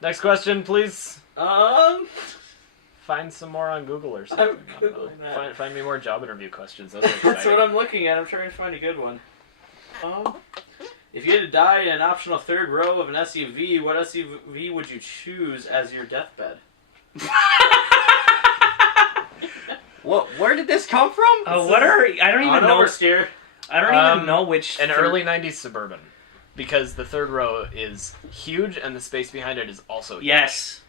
Next question, please. Find some more on Google or something. I'm Googling that. Find me more job interview questions. Those are That's what I'm looking at. I'm trying to find a good one. If you had to die in an optional third row of an SUV, what SUV would you choose as your deathbed? What? Where did this come from? What are... I don't even know... Oversteer. I don't even know which... An early 90s Suburban. Because the third row is huge and the space behind it is also huge. Yes.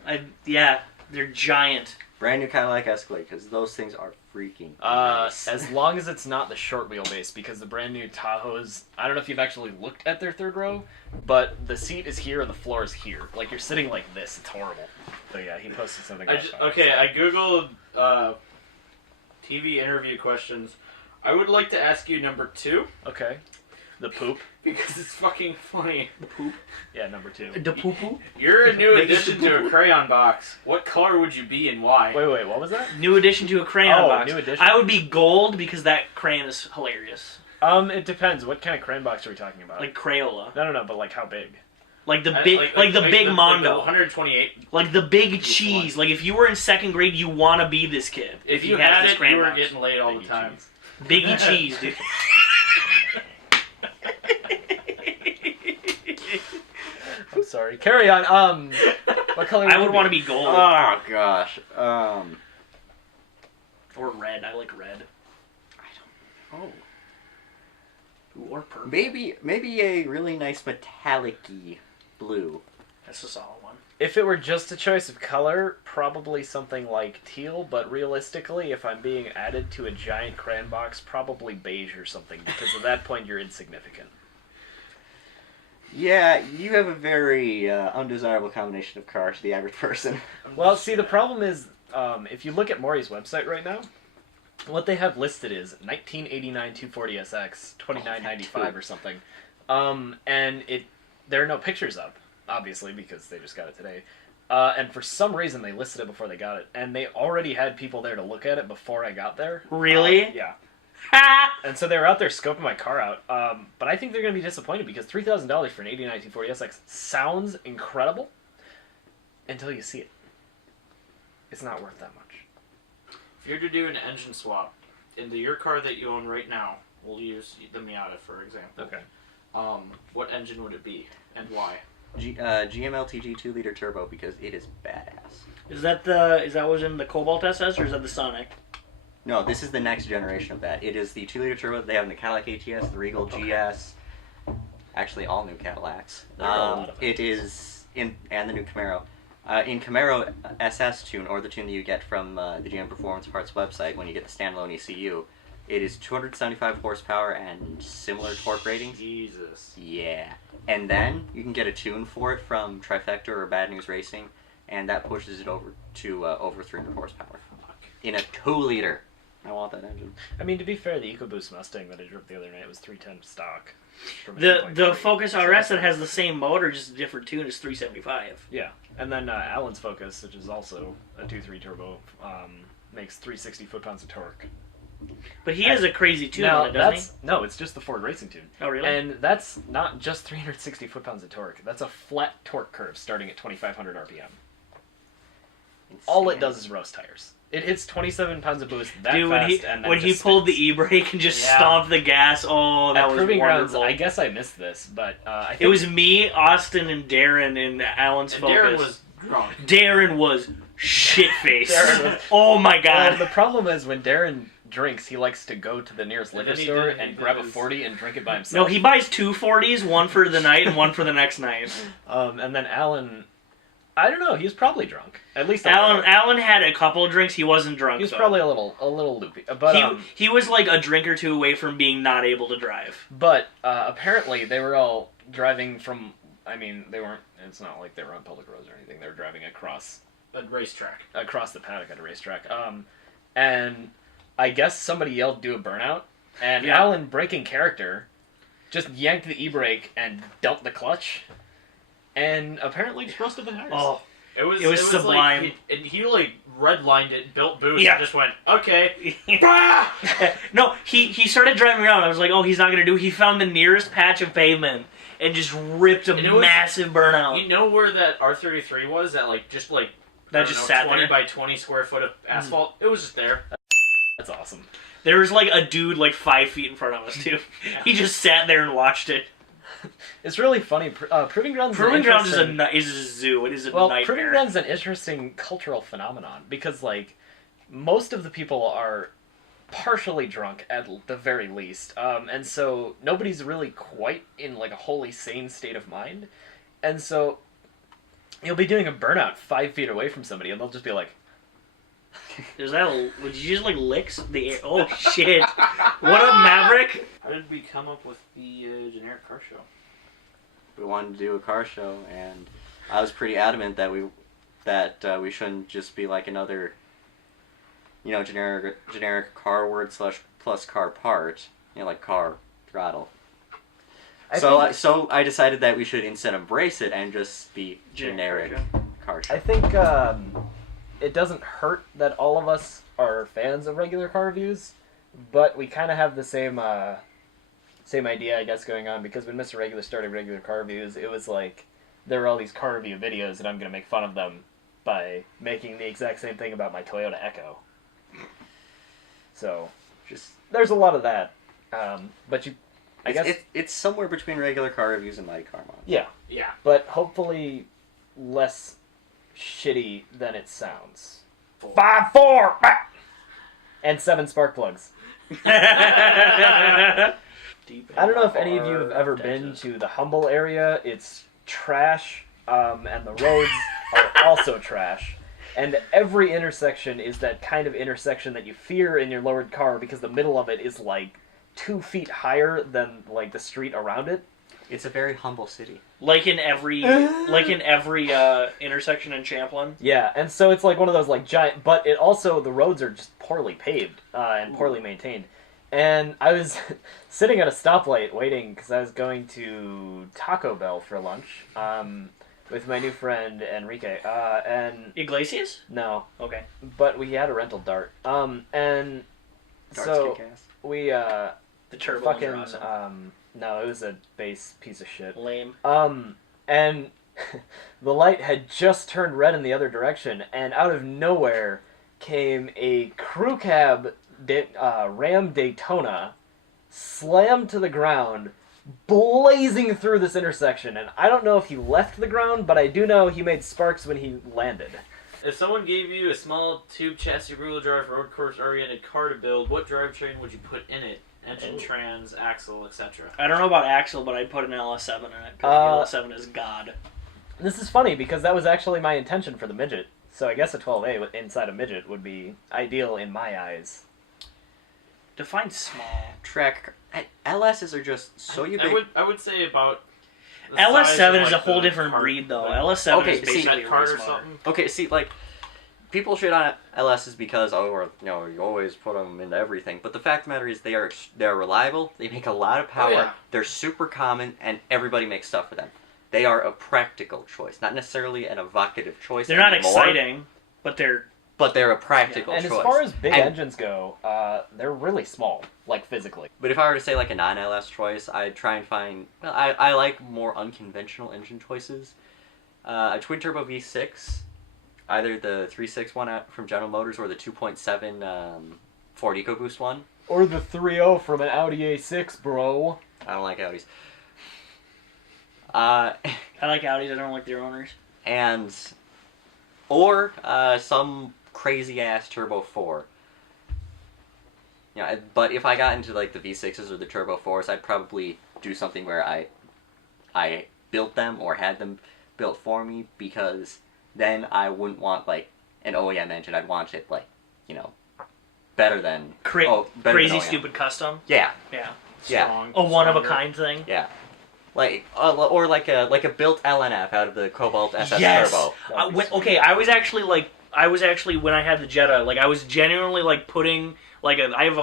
Yeah. They're giant. Brand new Cadillac Escalade, because those things are freaking nice. As long as it's not the short wheelbase, because the brand new Tahoes, I don't know if you've actually looked at their third row, but the seat is here and the floor is here. Like, you're sitting like this. It's horrible. So yeah, he posted something. I googled TV interview questions. I would like to ask you number 2. Okay. The poop. Because it's fucking funny. The poop? Yeah, number 2. The poo-poo? You're a new addition to a crayon box. What color would you be and why? Wait, what was that? New addition to a crayon box. New addition. I would be gold because that crayon is hilarious. It depends. What kind of crayon box are we talking about? Like Crayola. No, but like how big? Like the big, the big Mondo. 128. Like the big cheese. Like if you were in 2nd grade, you want to be this kid. If you has had this it, crayon you were box. getting laid all the time. Cheese. Biggie cheese, dude. I'm sorry. Carry on. What color? I would want to be gold. Oh gosh. Or red. I like red. Oh. Ooh, or purple. Maybe a really nice metallic-y blue. That's a solid one. If it were just a choice of color, probably something like teal, but realistically, if I'm being added to a giant crayon box, probably beige or something, because at that point you're insignificant. Yeah, you have a very undesirable combination of car to the average person. Well, see, the problem is, if you look at Maury's website right now, what they have listed is 1989 240SX, $29.95 or something, and there are no pictures up, obviously, because they just got it today. And for some reason, they listed it before they got it, and they already had people there to look at it before I got there. Really? Yeah. And so they were out there scoping my car out. But I think they're going to be disappointed because $3,000 for an 89 240SX sounds incredible until you see it. It's not worth that much. If you're to do an engine swap into your car that you own right now, we'll use the Miata for example. Okay. What engine would it be and why? GMLTG 2-liter turbo because it is badass. Is that what was in the Cobalt SS or is that the Sonic? No, this is the next generation of that. It is the 2-liter turbo they have in the Cadillac ATS, the Regal GS, actually all new Cadillacs. There are a lot of it is and the new Camaro. In Camaro SS tune, or the tune that you get from the GM Performance Parts website when you get the standalone ECU, it is 275 horsepower and similar torque ratings. Jesus. Yeah. And then you can get a tune for it from Trifecta or Bad News Racing, and that pushes it over to over 300 horsepower. In a 2-liter. I want that engine. I mean, to be fair, the EcoBoost Mustang that I drove the other night was 310 stock. The Focus RS that has the same motor, just a different tune, is 375. Yeah. And then Allen's Focus, which is also a 2.3 turbo, makes 360 foot-pounds of torque. But he has a crazy tune now, on it, doesn't he? No, it's just the Ford Racing tune. Oh, really? And that's not just 360 foot-pounds of torque. That's a flat torque curve starting at 2,500 RPM. All it does is roast tires. It hits 27 pounds of boost that Dude, fast, and then when he just pulled spins. the e-brake and just Yeah. stomped the gas, oh, that At was Proving Grounds, wonderful. I guess I missed this, but I think It was me, Austin, and Darren in Allen's And Focus. Darren was drunk. Darren was shit-faced. Darren was- Oh my god. Well, the problem is when Darren drinks, he likes to go to the nearest And liquor then he store did- he and did grab a his- 40 and drink it by No, himself. he buys 2 40s, one for the night and one for the next night. And then Alan, I don't know, he was probably drunk. At least Alan had a couple of drinks. He wasn't drunk. he was though. probably a little loopy. But he was like a drink or two away from being not able to drive. But apparently they were all driving from. I mean, they weren't. It's not like they were on public roads or anything. They were driving across A racetrack. the paddock at a racetrack. And I guess somebody yelled, "Do a burnout," and Yeah. Alan, breaking character, just yanked the e-brake and dumped the clutch, and apparently just roasted the tires. Oh, It was sublime. Like he like redlined it, built boost, Yeah. and just went, okay. No, he started driving around. I was like, oh, he's not gonna do. He found the nearest patch of pavement and just ripped a And it was- massive burnout. You know where that R33 was? That like just like That just sat 20 there? by 20 square foot of asphalt. It was just there. That's awesome. There was like a dude like 5 feet in front of us too. He just sat there and watched it. It's really funny. Proving Grounds. Proving Grounds is interesting- is a zoo. It is a Well, nightmare. Proving Grounds is an interesting cultural phenomenon because, like, most of the people are partially drunk at the very least, and so nobody's really quite in like a wholly sane state of mind, and so you'll be doing a burnout 5 feet away from somebody, and they'll just be like, Is that would you just like licks the air? Oh shit! What up, Maverick? How did we come up with the generic car show? We wanted to do a car show, and I was pretty adamant that we shouldn't just be like another, generic car word / plus car part, like car throttle. So I decided that we should instead embrace it and just be generic car show. I think it doesn't hurt that all of us are fans of regular car reviews, but we kind of have the same idea, I guess, going on, because when Mr. Regular started regular car reviews, it was like there were all these car review videos, and I'm going to make fun of them by making the exact same thing about my Toyota Echo. So, there's a lot of that. But I guess it's somewhere between regular car reviews and Mighty Car Mods. Yeah, Yeah. but hopefully less shitty than it sounds. 5-4 and 7 spark plugs. I don't know if any of you have ever been to the Humble area. It's trash, and the roads are also trash. And every intersection is that kind of intersection that you fear in your lowered car because the middle of it is like 2 feet higher than like the street around it. It's a very humble city. Like in every intersection in Champlain. Yeah, and so it's like one of those like giant, but it also, the roads are just poorly paved and poorly maintained. And I was sitting at a stoplight waiting because I was going to Taco Bell for lunch with my new friend Enrique. And Iglesias? no, Okay. but we had a rental Dart. And Dart's so kick-ass. we The turbo ones fucking are awesome. no, it was a base piece of shit. Lame. And the light had just turned red in the other direction, and out of nowhere came a crew cab Ram Daytona, slammed to the ground, blazing through this intersection. And I don't know if he left the ground, but I do know he made sparks when he landed. If someone gave you a small tube chassis rear-wheel drive road course oriented car to build, what drivetrain would you put in it? Engine, trans, axle, etc. I don't know about axle, but I'd put an LS7 in it because the LS7 is god. This is funny because that was actually my intention for the midget. So I guess a 12A inside a midget would be ideal in my eyes. Define small. Track LSs are just so ubiquitous. I would say about the size LS7 of, is like, a whole the different cart, breed, though. like, LS7 Okay, is see, basically that cart way or smaller. something. Okay, see, like, people shit on LSs because, you always put them into everything. But the fact of the matter is they're reliable, they make a lot of power, yeah. they're super common, and everybody makes stuff for them. They are a practical choice, not necessarily an evocative choice. They're not anymore, exciting, but they're... but they're a practical And choice. as far as big And- engines go, they're really small, like physically. But if I were to say like a non-LS choice, I'd try and find. Well, I like more unconventional engine choices. A twin turbo V6, either the 3.6 one from General Motors or the 2.7 Ford EcoBoost one. Or the 3.0 from an Audi A6, bro. I don't like Audis. I like Audis, I don't like their owners. Or some crazy ass Turbo 4. Yeah, but if I got into like the V6s or the Turbo 4s, I'd probably do something where I built them or had them built for me, because then I wouldn't want like an OEM engine. I'd want it like, better than better Crazy than OEM. stupid custom. Yeah, Yeah. yeah, Strong, A one-of-a stronger. kind thing. yeah. Like or like a built LNF out of the Cobalt SS Yes! Turbo. I was actually when I had the Jetta, like I was genuinely like putting like I have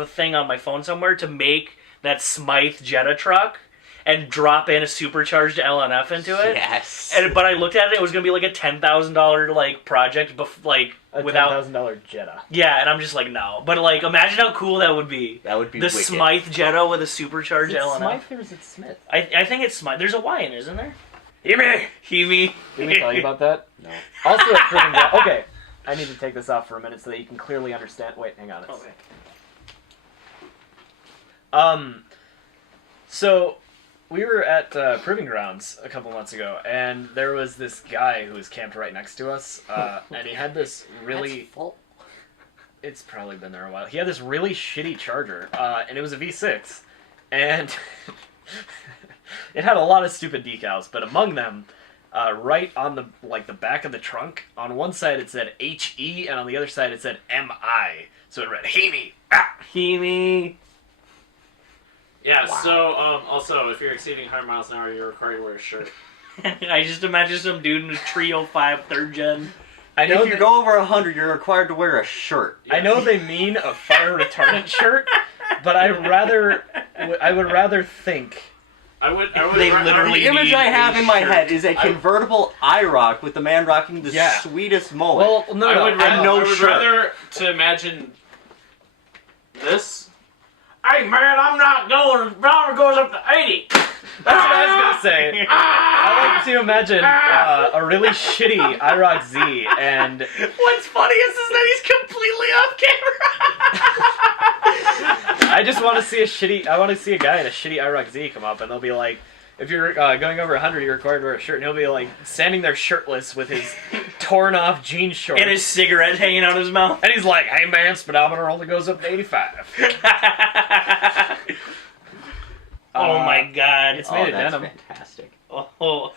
a thing on my phone somewhere to make that Smythe Jetta truck, and drop in a supercharged LNF into it. Yes. But I looked at it; it was gonna be like a $10,000 like project, A without $10,000 Jetta. Yeah, and I'm just like, no. But like, imagine how cool that would be. That would be The wicked. Smythe Jetta with a supercharged Is it LNF. Smythe or is it Smith? I think it's Smythe. There's a Y in it, isn't there? Hemi. Did we tell you about that? No. Also, at Proving Ground. Okay, I need to take this off for a minute so that you can clearly understand. Wait, hang on. Okay. So we were at Proving Grounds a couple months ago, and there was this guy who was camped right next to us, and he had this really. That's full. It's probably been there a while. He had this really shitty charger, and it was a V6, and it had a lot of stupid decals, but among them, right on the back of the trunk, on one side it said HE, and on the other side it said MI. So it read Hemi. Hemi. Yeah, Wow. so, also, if you're exceeding 100 miles an hour, you're required to wear a shirt. I just imagine some dude in a Trio 5 3rd gen. I know If you go over 100, you're required to wear a shirt. I know they mean a fire retardant shirt, but I would rather think. They literally The image need I have a in my shirt. head is a convertible IROC with the man rocking the Yeah. sweetest mullet. Well, no, I would, and no I would shirt. rather to imagine this. Hey man, I'm not going. Power goes up to 80. that's what I was gonna say. I like to imagine a really shitty IROC Z, and What's funny is that he's completely off camera. I just want to see I want to see a guy in a shitty IROC Z come up, and they'll be like, if you're going over 100, you're required to wear a shirt, and he'll be like standing there shirtless with his torn off jean shorts, And his cigarette hanging out his mouth. and he's like, "Hey man, speedometer only goes up to 85." Oh my god. It's made of that's denim. fantastic. Oh. Oh.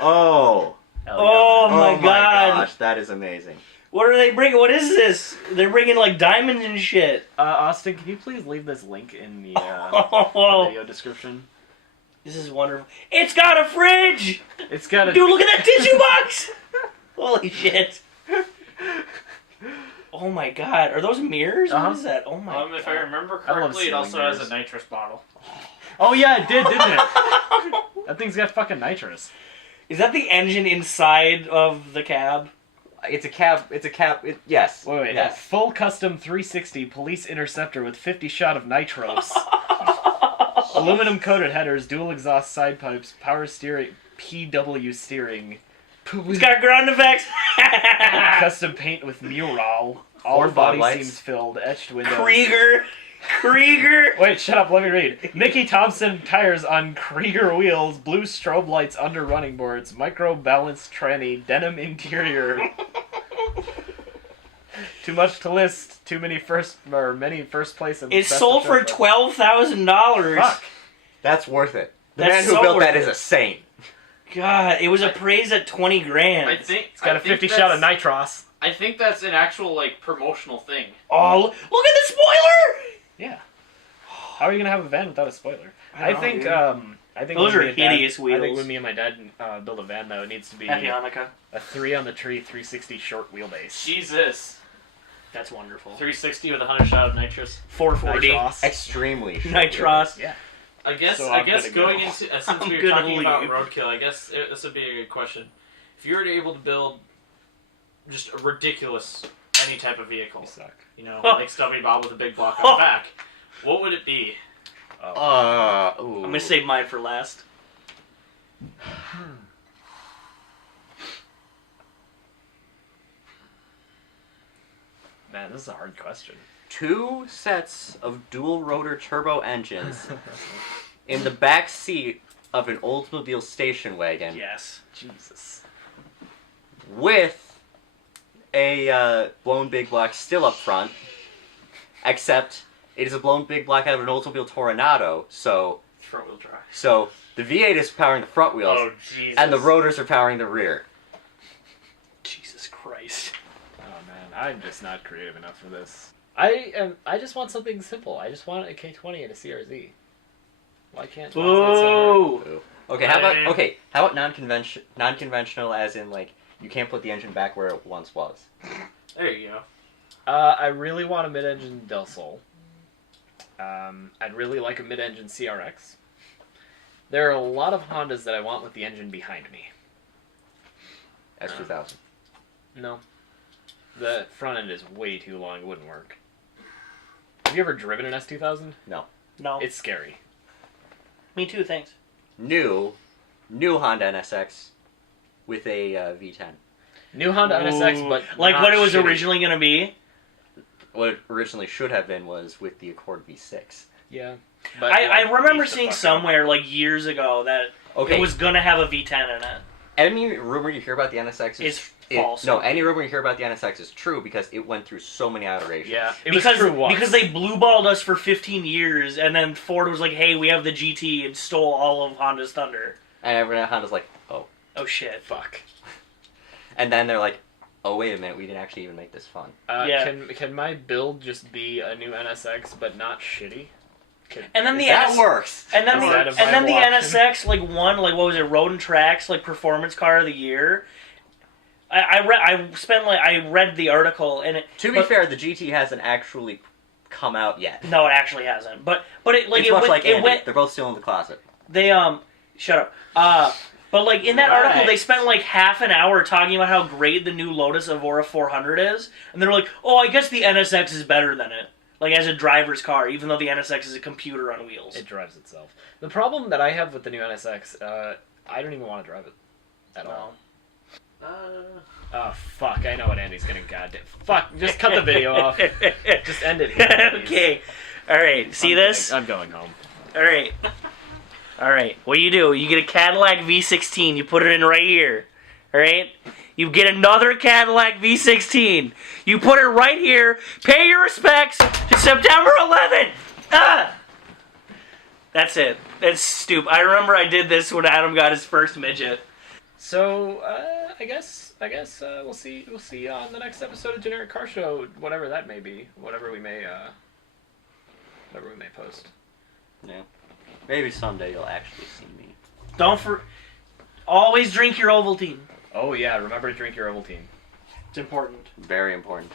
Oh. Oh my god. gosh, that is amazing. What are they bringing? What is this? They're bringing like diamonds and shit. Austin, can you please leave this link in the Oh, video description? this is wonderful. It's got a fridge! It's got a Dude, look at that tissue box! Holy shit. Oh my god. Are those mirrors? Uh-huh. What is that? Oh my god. If I remember I love correctly, it ceiling also has mirrors. a nitrous bottle. Oh yeah, it did, didn't it? That thing's got fucking nitrous. Is that the engine inside of the cab? It's a cab. Yes. Wait, Yes. full custom 360 police interceptor with 50 shot of nitros. Aluminum coated headers, dual exhaust side pipes, power steering, PW steering. It's got ground effects! Custom paint with mural. All Four body fog lights. seams filled, etched windows. Krieger! Wait, shut up, let me read. Mickey Thompson tires on Krieger wheels, blue strobe lights under running boards, micro balanced tranny, denim interior. Too much to list, many first place. And It's best sold of for show. $12,000. Fuck. That's worth it. The That's man who so built that worth is it. a saint. God, it was appraised at $20,000. I think It's got a 50 shot of nitros. I think that's an actual like promotional thing. Oh, look at the spoiler! Yeah. How are you gonna have a van without a spoiler? I don't know, dude. I think Those when are me and Dad- hideous I think wheels. when me and my dad build a van, though, it needs to be Happy Hanukkah. a 3 on the tree 360 short wheelbase. Jesus. That's wonderful. 360 with 100 shot of nitrous. 440. Nitros. Extremely. short Nitros. Yeah. I guess So I'm going gonna into since I'm we were gonna talking about leave. roadkill, I guess this would be a good question. If you were able to build just a ridiculous any type of vehicle, You suck. you know, like Stubby Bob with a big block on the back, what would it be? Ooh. I'm gonna save mine for last. Man, this is a hard question. 2 sets of dual rotor turbo engines in the back seat of an Oldsmobile station wagon Yes. Jesus. with a blown big block still up front, except it is a blown big block out of an Oldsmobile Toronado, so Front wheel drive. the V8 is powering the front wheels, Oh, Jesus. and the rotors are powering the rear. Jesus Christ. Oh man, I'm just not creative enough for this. I just want something simple. I just want a K20 and a CRZ. Why can't? why is that so hard? Ooh. Okay, how about non-conventional as in like you can't put the engine back where it once was. There you go. I really want a mid-engine Del Sol. I'd really like a mid-engine CRX. There are a lot of Hondas that I want with the engine behind me. S2000. No. The front end is way too long. It wouldn't work. Have you ever driven an S2000? No. No. It's scary. Me too, thanks. New Honda NSX with a V10. New Honda NSX, but like not what it was shitty. originally going to be. What it originally should have been was with the Accord V6. Yeah. But I remember beat the seeing fuck somewhere like years ago that it was going to have a V10 in it. Any rumor you hear about the NSX Is false. No, any rumor you hear about the NSX is true because it went through so many iterations. Yeah, it was true once. Because they blue-balled us for 15 years, and then Ford was like, hey, we have the GT, and stole all of Honda's thunder. And everyone at Honda's like, oh. Oh, shit. Fuck. And then they're like, oh, wait a minute, we didn't actually even make this fun. Yeah. Can my build just be a new NSX, but not shitty? And then That works! And then Is the that a and then the viable option? NSX won what was it, Road and Tracks Performance Car of the Year. I read the article and To be fair, the GT hasn't actually come out yet. No, it actually hasn't. But it It's much like Andy. They're both still in the closet. They shut up. But in that article, they spent half an hour talking about how great the new Lotus Evora 400 is, and they're like, "Oh, I guess the NSX is better than it." As a driver's car, even though the NSX is a computer on wheels. It drives itself. The problem that I have with the new NSX, I don't even want to drive it at all. Oh, fuck. I know what Andy's going to goddamn... Fuck, just cut the video off. Just end it here. Okay. Alright, see this? I'm going home. Alright. Alright, what do? You get a Cadillac V16, you put it in right here. Alright? You get another Cadillac V16. You put it right here. Pay your respects to September 11th. Ah! That's it. That's stupid. I remember I did this when Adam got his first midget. So, I guess we'll see you on the next episode of Generic Car Show, whatever that may be, whatever we may post. Yeah. Maybe someday you'll actually see me. Always drink your Ovaltine. Oh yeah, remember to drink your Ovaltine. It's important. Very important.